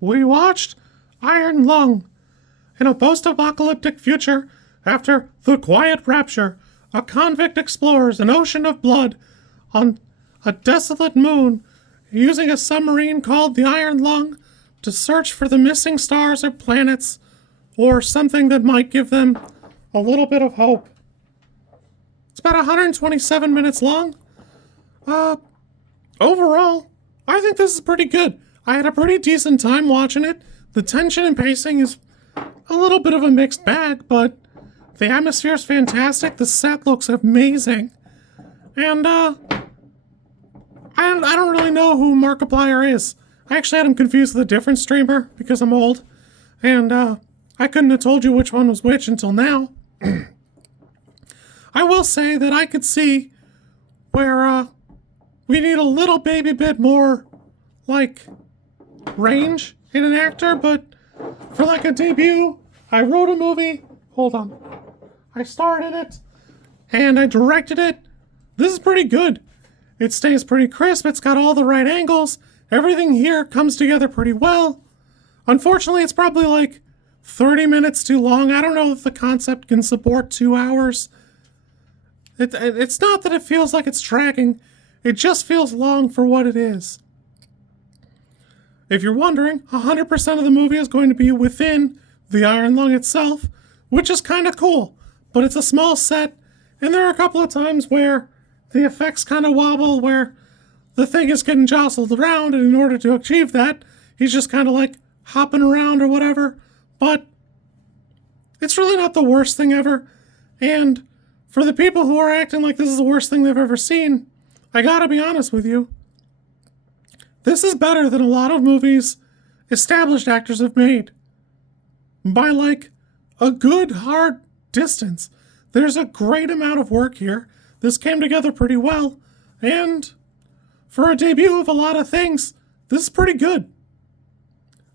We watched Iron Lung. In a post-apocalyptic future, after the Quiet Rapture, a convict explores an ocean of blood on a desolate moon using a submarine called the Iron Lung to search for the missing stars or planets or something that might give them a little bit of hope. It's about 127 minutes long. Overall, I think this is pretty good. I had a pretty decent time watching it. The tension and pacing is a little bit of a mixed bag, but the atmosphere is fantastic. The set looks amazing. And, I don't really know who Markiplier is. I actually had him confused with a different streamer because I'm old. And, I couldn't have told you which one was which until now. I will say that I could see where, we need a little baby bit more, like, range in an actor, but for like a debut, I wrote a movie. Hold on. I started it, and I directed it. This is pretty good. It stays pretty crisp. It's got all the right angles. Everything here comes together pretty well. Unfortunately, it's probably like 30 minutes too long. I don't know if the concept can support 2 hours. It's not that it feels like it's dragging. It just feels long for what it is. If you're wondering, 100% of the movie is going to be within the Iron Lung itself, which is kind of cool. But it's a small set, and there are a couple of times where the effects kind of wobble, where the thing is getting jostled around, and in order to achieve that, he's just kind of like hopping around or whatever. But it's really not the worst thing ever. And for the people who are acting like this is the worst thing they've ever seen, I gotta be honest with you. This is better than a lot of movies established actors have made. By like a good hard distance. There's a great amount of work here. This came together pretty well. And for a debut of a lot of things, this is pretty good.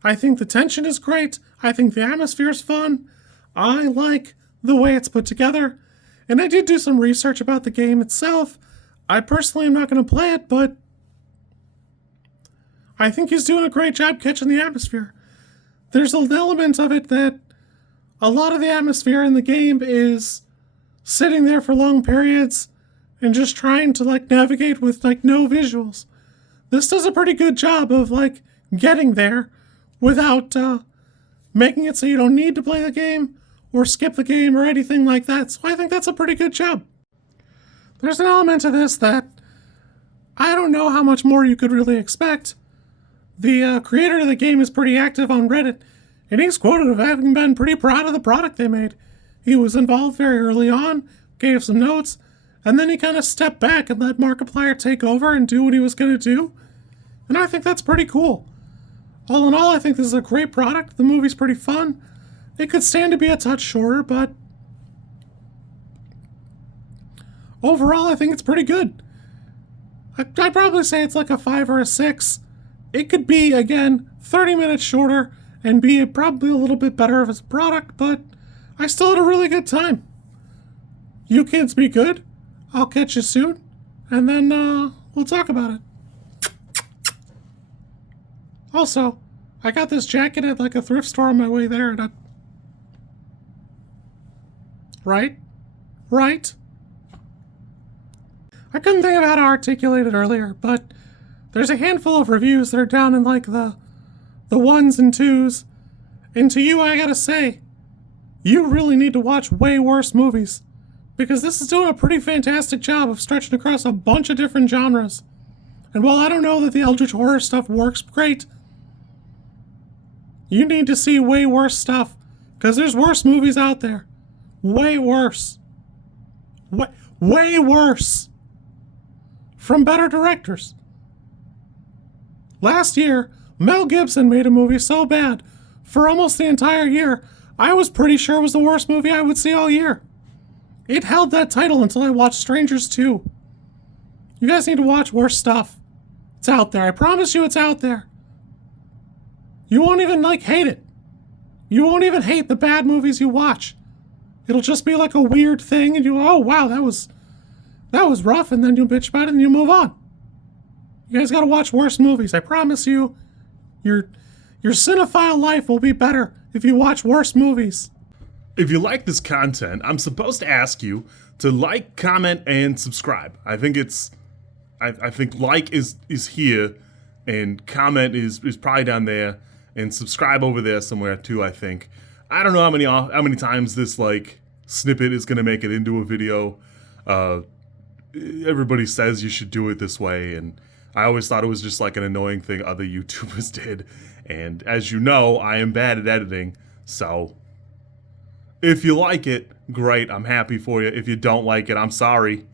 I think the tension is great. I think the atmosphere is fun. I like the way it's put together. And I did do some research about the game itself. I personally am not going to play it, but I think he's doing a great job catching the atmosphere. There's an element of it that a lot of the atmosphere in the game is sitting there for long periods and just trying to like navigate with like no visuals. This does a pretty good job of like getting there without making it so you don't need to play the game or skip the game or anything like that. So I think that's a pretty good job. There's an element to this that I don't know how much more you could really expect. The creator of the game is pretty active on Reddit, and he's quoted of having been pretty proud of the product they made. He was involved very early on, gave some notes, and then he kind of stepped back and let Markiplier take over and do what he was going to do. And I think that's pretty cool. All in all, I think this is a great product. The movie's pretty fun. It could stand to be a touch shorter, but overall, I think it's pretty good. I'd probably say it's like a 5 or a 6. It could be, again, 30 minutes shorter and be probably a little bit better of a product, but I still had a really good time. You kids be good. I'll catch you soon, and then we'll talk about it. Also, I got this jacket at like a thrift store on my way there, and Right? I couldn't think of how to articulate it earlier, but there's a handful of reviews that are down in like the 1s and 2s. And to you, I gotta say, you really need to watch way worse movies, because this is doing a pretty fantastic job of stretching across a bunch of different genres. And while I don't know that the Eldritch Horror stuff works great, you need to see way worse stuff, because there's worse movies out there. Way worse. Way worse. From better directors. Last year, Mel Gibson made a movie so bad, for almost the entire year, I was pretty sure it was the worst movie I would see all year. It held that title until I watched Strangers 2. You guys need to watch worse stuff. It's out there. I promise you it's out there. You won't even, hate it. You won't even hate the bad movies you watch. It'll just be like a weird thing, and oh, wow, that was rough, and then you'll bitch about it, and you move on. You guys gotta watch worse movies. I promise you, Your cinephile life will be better if you watch worse movies. If you like this content, I'm supposed to ask you to like, comment, and subscribe. I think I think like is here, and comment is probably down there, and subscribe over there somewhere too. I think. I don't know how many times this like snippet is gonna make it into a video. Everybody says you should do it this way, and I always thought it was just like an annoying thing other YouTubers did. And as you know, I am bad at editing, so if you like it, great, I'm happy for you. If you don't like it, I'm sorry.